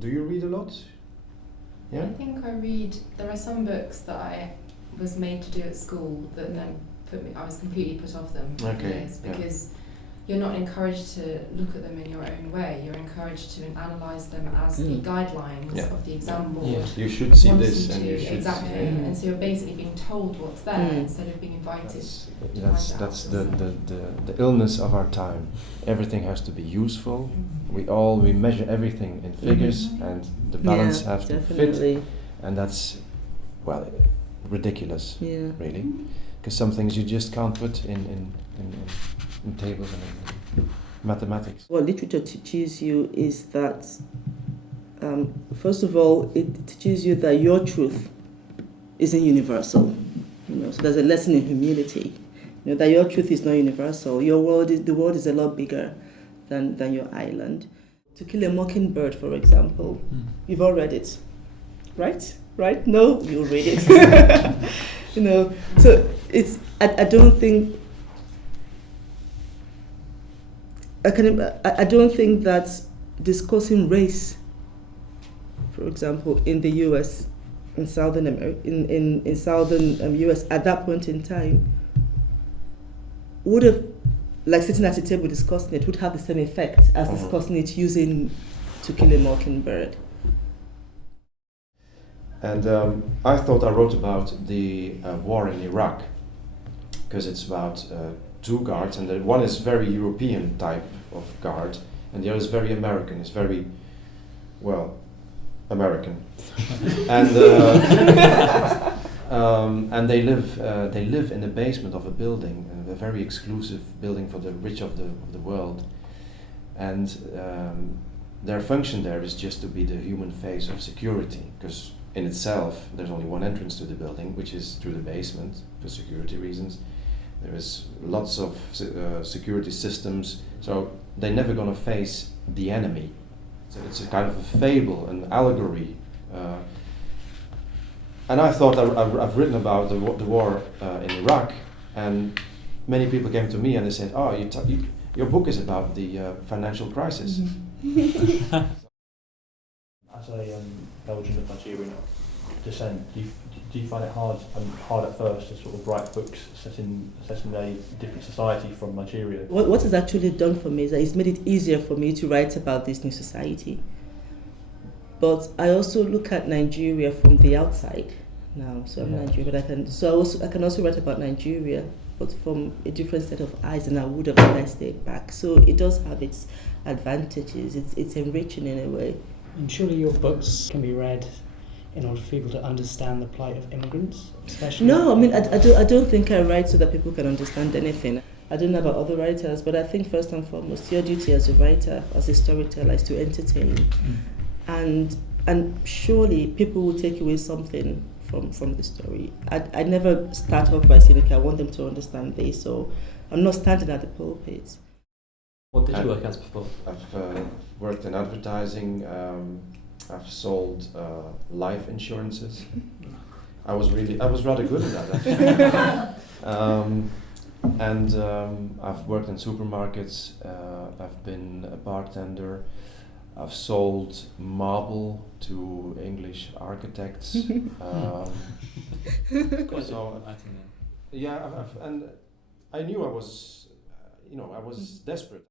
Do you read a lot? Yeah? I think I read. There are some books that I was made to do at school that then I was completely put off them. Okay. Because you're not encouraged to look at them in your own way. You're encouraged to analyse them as the guidelines of the exam board. Yes, you should see this, and you should exactly. And so you're basically being told what's there instead of being invited. That's the illness of our time. Everything has to be useful. We measure everything in figures, and the balance has to fit, and that's ridiculous, really, because some things you just can't put in tables and in mathematics. What literature teaches you is that, first of all, it teaches you that your truth isn't universal. So there's a lesson in humility. That your truth is not universal. The world is a lot bigger than your island. To Kill a Mockingbird, for example, you've all read it, right? Right? No, you'll read it. So it's. I don't think. I don't think that discussing race, for example, in the U.S., in southern U.S. at that point in time, would have, like sitting at a table discussing it, would have the same effect as discussing it using To Kill a Mockingbird. And I thought I wrote about the war in Iraq, because it's about two guards, and one is very European type of guard, and the other is very American. It's very, American, and they live in the basement of a building, a very exclusive building for the rich of the world, and their function there is just to be the human face of security, because in itself there's only one entrance to the building, which is through the basement for security reasons. There is lots of security systems, so they're never going to face the enemy. So it's a kind of a fable, an allegory. And I thought I've written about the war in Iraq, and many people came to me and they said, "Oh, your book is about the financial crisis." As a Belgian of Nigerian descent, do you find it hard at first to sort of write books assessing a different society from Nigeria? What it's actually done for me is that it's made it easier for me to write about this new society. But I also look at Nigeria from the outside now. So I'm Nigerian, but I can also write about Nigeria, but from a different set of eyes than I would have if I stayed back. So it does have its advantages. It's enriching in a way. And surely your books can be read in order for people to understand the plight of immigrants, especially? No, I mean, I don't think I write so that people can understand anything. I don't know about other writers, but I think first and foremost, your duty as a writer, as a storyteller, is to entertain. And surely people will take away something from the story. I never start off by saying, okay, I want them to understand this, so I'm not standing at the pulpit. What did you work as before? I've worked in advertising. I've sold life insurances. I was rather good at that, actually. I've worked in supermarkets. I've been a bartender. I've sold marble to English architects. And I knew I was desperate.